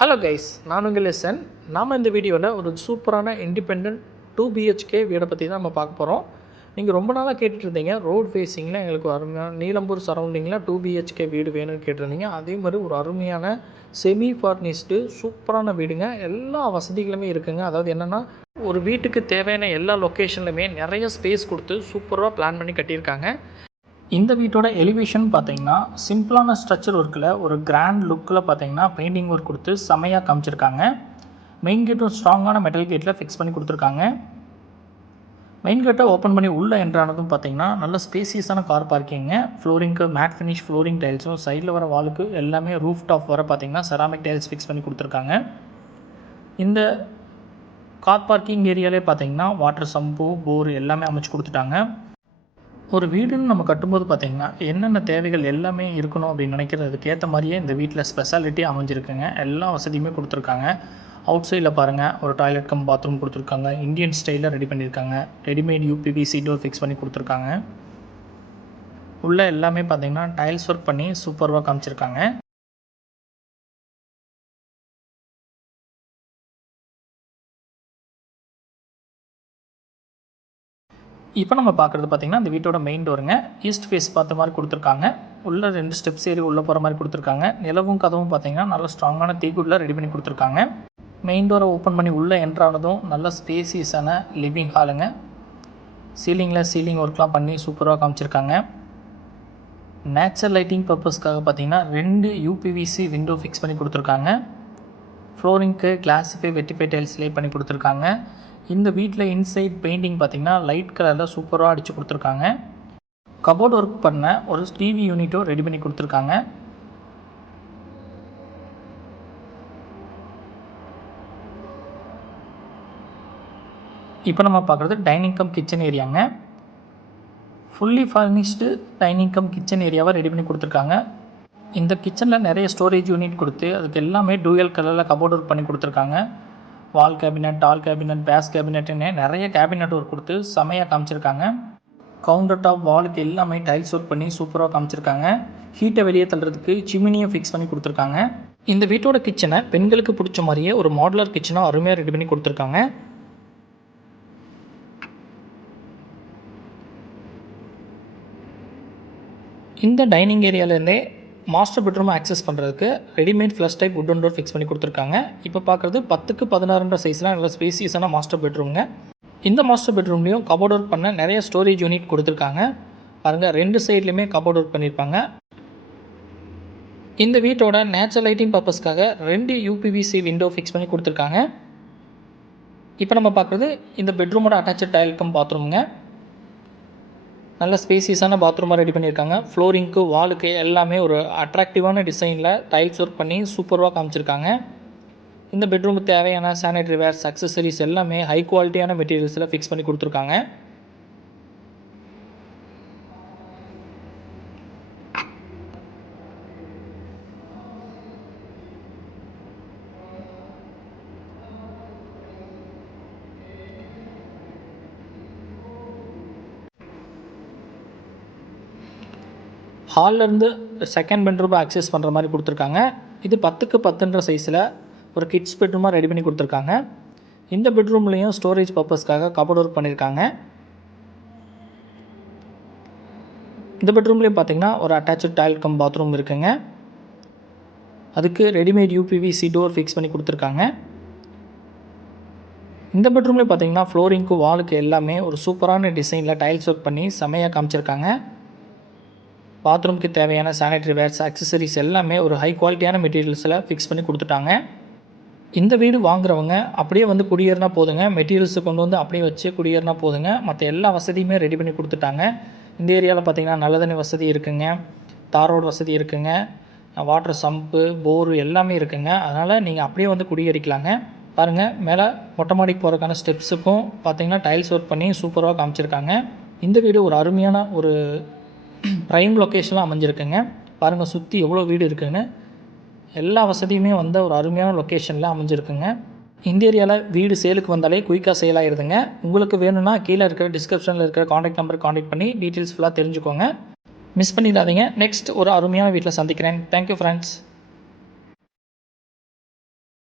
Hello guys, நான் உங்கள் SN. நாம் இந்த வீடியோவில் ஒரு சூப்பரான இண்டிபெண்ட் 2 BHK வீடை பற்றி தான் நம்ம பார்க்க போகிறோம். நீங்கள் ரொம்ப நாளாக கேட்டுட்டு இருந்தீங்க, ரோட் ஃபேஸிங்கில் எங்களுக்கு அருமையான நீலம்பூர் சரௌண்டிங்கில் 2 BHK வீடு வேணும்னு கேட்டிருந்தீங்க. அதே மாதிரி ஒரு அருமையான செமி ஃபர்னிஷ்டு சூப்பரான வீடுங்க. எல்லா வசதிகளுமே இருக்குங்க. அதாவது என்னென்னா, ஒரு வீட்டுக்கு தேவையான எல்லா லொக்கேஷன்லையுமே நிறைய ஸ்பேஸ் கொடுத்து சூப்பராக பிளான் பண்ணி கட்டியிருக்காங்க. இந்த வீட்டோட எலிவேஷன் பார்த்தீங்கன்னா சிம்பிளான ஸ்ட்ரக்சர் ஒர்க்கில் ஒரு கிராண்ட் லுக்கில் பார்த்தீங்கன்னா பெயிண்டிங் ஒர்க் கொடுத்து செமையாக காமிச்சிருக்காங்க. மெயின் கேட்டும் ஸ்ட்ராங்கான மெட்டல் கேட்டில் ஃபிக்ஸ் பண்ணி கொடுத்துருக்காங்க. மெயின் கேட்டை ஓப்பன் பண்ணி உள்ளே என்ட்ரானதும் பார்த்தீங்கன்னா நல்ல ஸ்பேசியஸான கார் பார்க்கிங்க. ஃப்ளோரிங்க்கு மேட் ஃபினிஷ் ஃப்ளோரிங் டைல்ஸும் சைடில் வர வாலுக்கு எல்லாமே ரூஃப் டாப் வர பார்த்தீங்கன்னா செராமிக் டைல்ஸ் ஃபிக்ஸ் பண்ணி கொடுத்துருக்காங்க. இந்த கார் பார்க்கிங் ஏரியாலே பார்த்தீங்கன்னா வாட்டர் சம்பு போர் எல்லாமே அமைச்சு கொடுத்துட்டாங்க. ஒரு வீடுன்னு நம்ம கட்டும்போது பார்த்திங்கன்னா என்னென்ன தேவைகள் எல்லாமே இருக்கணும் அப்படின்னு நினைக்கிறதுக்கு ஏற்ற மாதிரியே இந்த வீட்டில் ஸ்பெஷாலிட்டி அமைஞ்சிருக்குங்க. எல்லா வசதியுமே கொடுத்துருக்காங்க. அவுட் சைடில் பாருங்கள், ஒரு டாய்லெட் கம் பாத்ரூம் கொடுத்துருக்காங்க. இந்தியன் ஸ்டைலில் ரெடி பண்ணியிருக்காங்க. ரெடிமேட் UPVC டோர் ஃபிக்ஸ் பண்ணி கொடுத்துருக்காங்க. உள்ளே எல்லாமே பார்த்திங்கன்னா டைல்ஸ் ஒர்க் பண்ணி சூப்பராக காமிச்சிருக்காங்க. இப்போ நம்ம பார்க்குறது பார்த்திங்கன்னா இந்த வீட்டோட மெயின் டோருங்க. ஈஸ்ட் ஃபேஸ் பார்த்த மாதிரி கொடுத்துருக்காங்க. உள்ளே 2 ஸ்டெப்ஸ் ஏறி உள்ளே போகிற மாதிரி கொடுத்துருக்காங்க. நிலவும் கதவும் பார்த்திங்கன்னா நல்ல ஸ்ட்ராங்கான தீக்குட்டில் ரெடி பண்ணி கொடுத்துருக்காங்க. மெயின் டோரை ஓப்பன் பண்ணி உள்ளே என்ட்ரானதும் நல்ல ஸ்பேசியஸான லிவிங் ஹாலுங்க. சீலிங் ஒர்க்லாம் பண்ணி சூப்பராக காமிச்சிருக்காங்க. நேச்சுரல் லைட்டிங் பர்பஸ்க்காக பார்த்திங்கன்னா 2 UPVC விண்டோ ஃபிக்ஸ் பண்ணி கொடுத்துருக்காங்க. ஃப்ளோரிங்க்கு கிளாஸிஃபை வெட்டிஃபை டைல்ஸ் லே பண்ணி கொடுத்துருக்காங்க. இந்த வீட்டில் இன்சைட் பெயிண்டிங் பார்த்திங்கன்னா லைட் கலரில் சூப்பராக அடித்து கொடுத்துருக்காங்க. கபோர்ட் ஒர்க் பண்ண ஒரு டிவி யூனிட்டும் ரெடி பண்ணி கொடுத்துருக்காங்க. இப்போ நம்ம பார்க்குறது டைனிங் கம் கிச்சன் ஏரியாங்க. Fully furnished dining cum kitchen ஏரியாவை ரெடி பண்ணி கொடுத்துருக்காங்க. இந்த கிச்சனில் நிறைய ஸ்டோரேஜ் யூனிட் கொடுத்து அதுக்கு எல்லாமே டூயல் கலரில் கபோர்ட் ஒர்க் பண்ணி கொடுத்துருக்காங்க. வால் கேபினட், டால் கேபினட், பேஸ் கேபினட்னு நிறைய கேபினட் ஒர்க் கொடுத்து செமையாக காமிச்சிருக்காங்க. கவுண்டர் டாப் வாலுக்கு எல்லாமே டைல்ஸ் ஒர்க் பண்ணி சூப்பராக காமிச்சிருக்காங்க. ஹீட்டை வெளியே தள்ளுறதுக்கு சிமினியை ஃபிக்ஸ் பண்ணி கொடுத்துருக்காங்க. இந்த வீட்டோட கிச்சனை பெண்களுக்கு பிடிச்ச மாதிரியே ஒரு மாடுலர் கிச்சனாக அருமையாக ரெடி பண்ணி கொடுத்துருக்காங்க. இந்த டைனிங் ஏரியாவிலேருந்தே மாஸ்டர் பெட்ரூம் ஆக்சஸ் பண்ணுறதுக்கு readymade flush type wooden door fix பண்ணி கொடுத்துருக்காங்க. இப்போ பார்க்குறது 10க்கு 16 சைஸ்லாம் நல்ல ஸ்பேசியஸான மாஸ்டர் பெட்ரூம்ங்க. இந்த மாஸ்டர் பெட்ரூம்லேயும் கபோர்ட் ஒர்க் பண்ண நிறைய ஸ்டோரேஜ் யூனிட் கொடுத்துருக்காங்க. பாருங்கள், 2 சைட்லேயுமே கபோர்ட் ஒர்க் பண்ணியிருப்பாங்க. இந்த வீட்டோட நேச்சுரல் லைட்டிங் பர்பஸ்க்காக 2 UPVC விண்டோ ஃபிக்ஸ் பண்ணி கொடுத்துருக்காங்க. இப்போ நம்ம பார்க்குறது இந்த பெட்ரூமோட அட்டாச்சு டைல் கம் பாத்ரூமுங்க. நல்ல ஸ்பேசியஸான பாத்ரூமாக ரெடி பண்ணியிருக்காங்க. ஃப்ளோரிங்க்கு வாலுக்கு எல்லாமே ஒரு அட்ராக்டிவான டிசைனில் டைல்ஸ் ஒர்க் பண்ணி சூப்பராக காமிச்சிருக்காங்க. இந்த பெட்ரூமுக்கு தேவையான சானிடரி வேர்ஸ், அக்சசரிஸ் எல்லாமே ஹை குவாலிட்டியான மெட்டீரியல்ஸில் ஃபிக்ஸ் பண்ணி கொடுத்துருக்காங்க. ஹால்லேருந்து செகண்ட் பெட்ரூமை ஆக்சஸ் பண்ணுற மாதிரி கொடுத்துருக்காங்க. இது 10க்கு 10 சைஸில் ஒரு கிட்ஸ் பெட்ரூமாக ரெடி பண்ணி கொடுத்துருக்காங்க. இந்த பெட்ரூம்லேயும் ஸ்டோரேஜ் பர்பஸ்க்காக கபோர்ட் ஒர்க் பண்ணியிருக்காங்க. இந்த பெட்ரூம்லேயும் பார்த்திங்கன்னா ஒரு அட்டாச்சு டைல் கம் பாத்ரூம் இருக்குங்க. அதுக்கு ரெடிமேட் UPVC டோர் ஃபிக்ஸ் பண்ணி கொடுத்துருக்காங்க. இந்த பெட்ரூம்லேயும் பார்த்திங்கன்னா ஃப்ளோரிங்க்கு வாலுக்கு எல்லாமே ஒரு சூப்பரான டிசைனில் டைல்ஸ் ஒர்க் பண்ணி செமையாக காமிச்சிருக்காங்க. பாத்ரூமுக்கு தேவையான சானிடரி வேர்ஸ், அக்சசரிஸ் எல்லாமே ஒரு ஹை குவாலிட்டியான மெட்டீரியல்ஸில் ஃபிக்ஸ் பண்ணி கொடுத்துட்டாங்க. இந்த வீடு வாங்குறவங்க அப்படியே வந்து குடியேறினா போதுங்க. மெட்டீரியல்ஸை கொண்டு வந்து அப்படியே வச்சு குடியேறினா போதுங்க. மற்ற எல்லா வசதியுமே ரெடி பண்ணி கொடுத்துட்டாங்க. இந்த ஏரியாவில் பார்த்திங்கன்னா நல்ல தண்ணி வசதி இருக்குங்க, தார் ரோடு வசதி இருக்குங்க, வாட்டர் சம்பு, போரு எல்லாமே இருக்குங்க. அதனால் நீங்கள் அப்படியே வந்து குடியேறிக்கலாங்க. பாருங்கள், மேலே மொட்டை மாடிக்கு போகிறதுக்கான ஸ்டெப்ஸுக்கும் பார்த்திங்கன்னா டைல்ஸ் ஒர்க் பண்ணி சூப்பராக காமிச்சிருக்காங்க. இந்த வீடு ஒரு அருமையான ஒரு ப்ரைம் லொக்கேஷனில் அமைஞ்சிருக்குங்க. பாருங்கள், சுற்றி எவ்வளோ வீடு இருக்குதுன்னு. எல்லா வசதியுமே வந்த ஒரு அருமையான லொக்கேஷனில் அமைஞ்சிருக்குங்க. இந்த ஏரியாவில் வீடு சேலுக்கு வந்தாலே குயிக்காக சேல் ஆகிடுதுங்க. உங்களுக்கு வேணும்னா கீழே இருக்கிற டிஸ்கிரிப்ஷனில் இருக்கிற காண்டாக்ட் நம்பர் காண்டாக்ட் பண்ணி டீட்டெயில்ஸ் ஃபுல்லாக தெரிஞ்சுக்கோங்க. மிஸ் பண்ணிடாதீங்க. நெக்ஸ்ட் ஒரு அருமையான வீட்டில் சந்திக்கிறேன். Thank you friends.